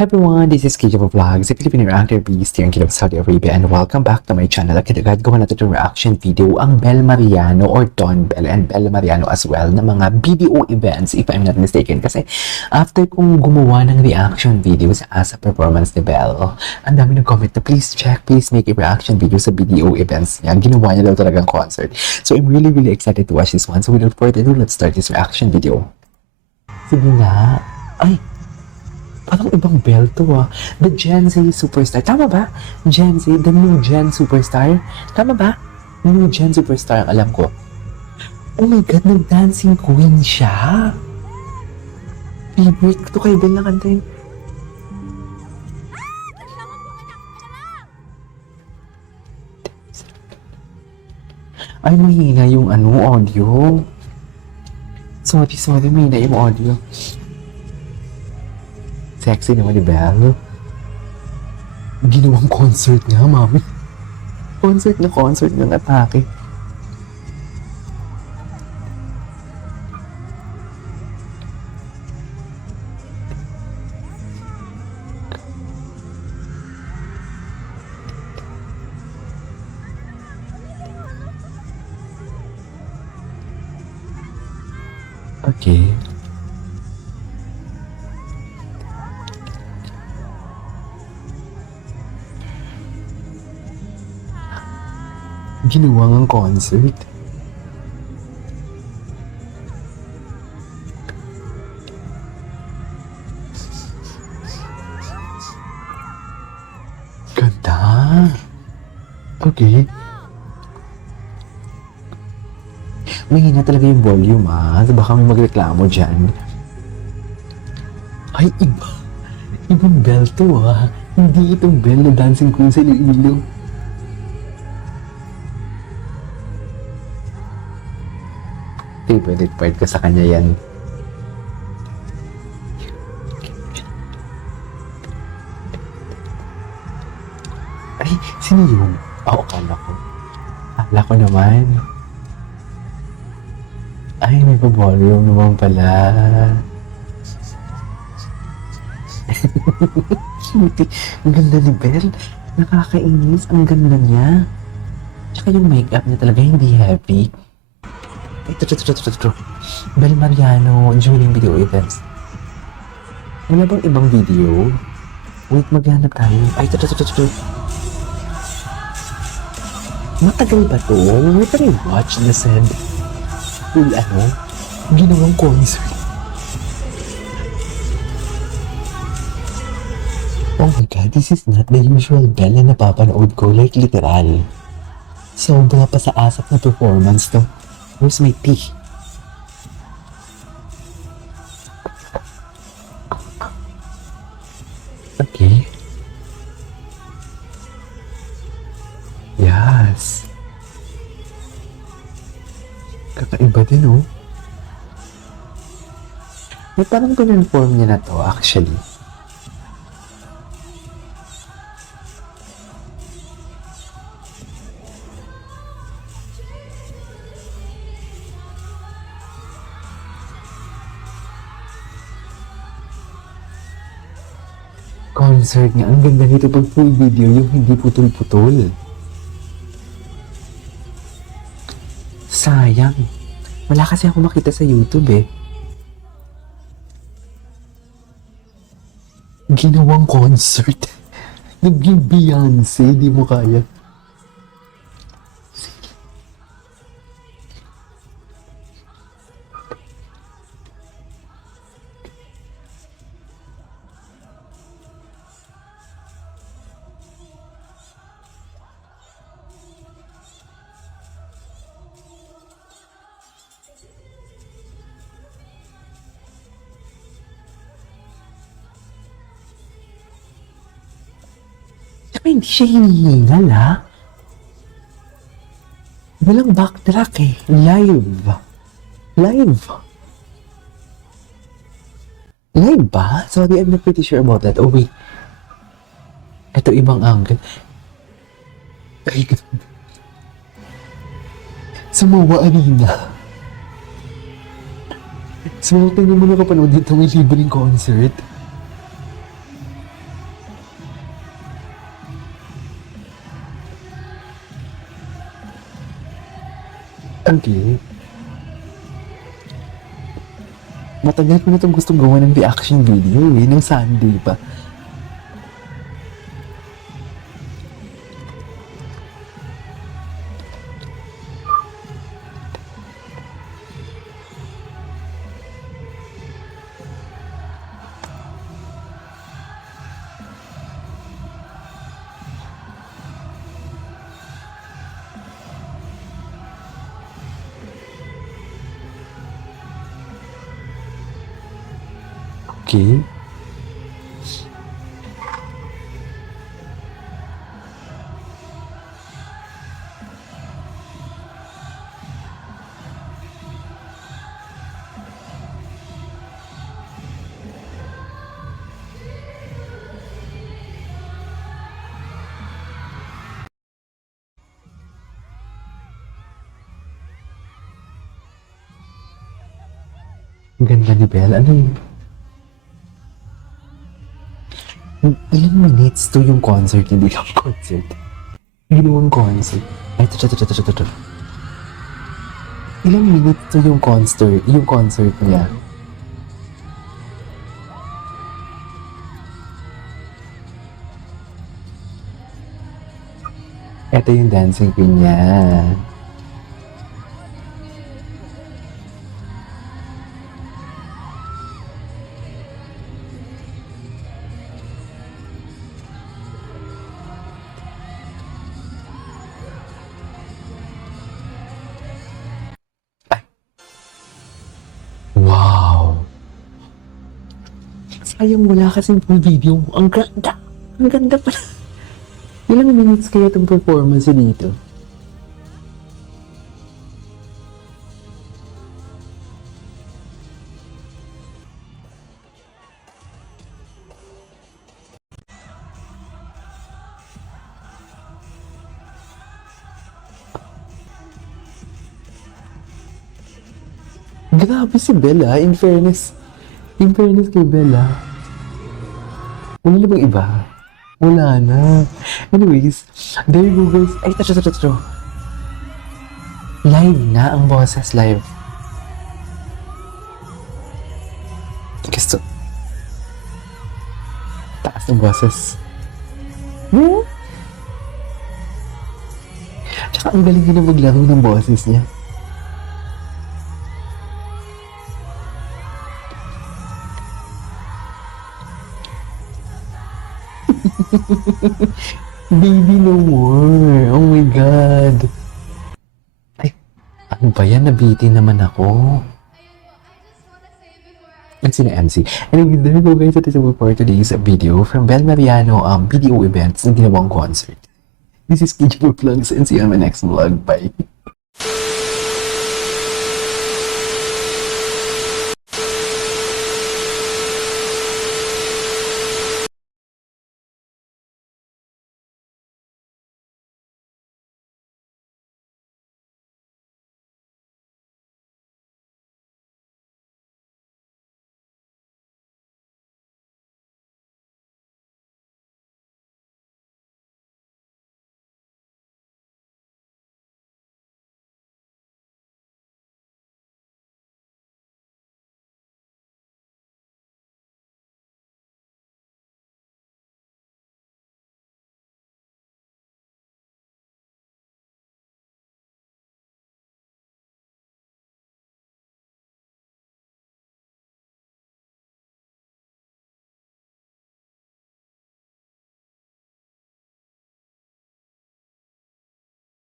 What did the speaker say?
Hi everyone, this is KJ Vlogs, a Filipino reactor beast here in Kingdom of Saudi Arabia, and welcome back to my channel. At agad gawa natin itong reaction video ang Bel Mariano or Don Bel and Bel Mariano as well na mga BDO events if I'm not mistaken. Kasi after kong gumawa ng reaction video sa ASAP performance ni Bel, ang dami nag-comment na please check, please make a reaction video sa BDO events niya. Ginawa niya daw talagang concert. So I'm really excited to watch this one. So without further ado, let's start this reaction video. Sige nga. Ay! Parang ibang Bel to ah. The Gen Z Superstar. Tama ba? Gen Z? The new Gen Superstar? Tama ba? New Gen Superstar ang alam ko. Oh my God, nag-dancing queen siya. Favorite ko to kay Bel na kanta yun. Ay, mahina yung audio. Sorry, mahina yung audio. Sexy naman ni Bel. Ginawang concert niya, mami. Concert ng atake. Okay. Ginawang ang concert. Ganda. Okay. Mahina talaga yung volume ah. Baka may magreklamo dyan. Ay, iba. Ibang Bel to ah. Hindi itong Bel na dancing queen sa Iloilo. Favorite part ko sa kanya yan. Ay, sino yun? Oo, kala ko. Kala ko naman. Ay, may pa-volume naman pala. Cute. Ang ganda ni Bel. Nakakainis. Ang ganda niya. Tsaka yung makeup niya talaga hindi heavy. Ito. Bel Mariano during video events. Wala bang ibang video? Wait, maghanap tayo. Ay, ito. Matagal ba to? Wait, I watch na said. Ginawang concert. Oh my God, this is not the usual Bel na napapanood ko. Like, literal. Sobra pa sa ASAP na performance to. Where's my tea? Okay. Yes. Kakaiba din oh. May parang pinonform niya na to actually. Concert niya. Ang ganda nito pag full video, yung hindi putol-putol. Sayang. Wala kasi ako makita sa YouTube eh. Ginawang concert. Naging Beyonce, di mo kaya. Saka hindi siya hinihingal ha. Walang backtrack eh. Live ba? Sorry, I'm not pretty sure about that. Oh wait. Ito ibang angle. Ay, Samoa Arena. So, tingnan mo na kapanood dito may libreng concert. Okay. Matagal ko na itong gustong gawa ng reaction video eh, nung Sunday pa. Okay. Ang ganda ni Belle. Ano yun? Ilang minutes to yung concert, hindi lang concert. Ginawang concert. Ay, ito. Ilang minutes to yung concert niya. Ito yung dancing queen niya. Wow! Sayang wala kasing full video mo. Ang ganda! Ang ganda pala. Ilang minutes kaya itong performance dito? Grabe si Bella, in fairness. In fairness kay Bella. Wala na bang iba? Wala na. Anyways, there you go guys. Ay, ito. Live na ang boses, live. Gusto. Taas ng boses. Tsaka ang galing na maglaro ng boses niya. Baby no more. Oh my God. Ay, ano ba yan? Nabitin naman ako. Ang sina MC. Anyway, there you go guys. That is it for today's video from Belle Mariano video events na ginawang concert. This is KJ Vlogs and see you on my next vlog. Bye.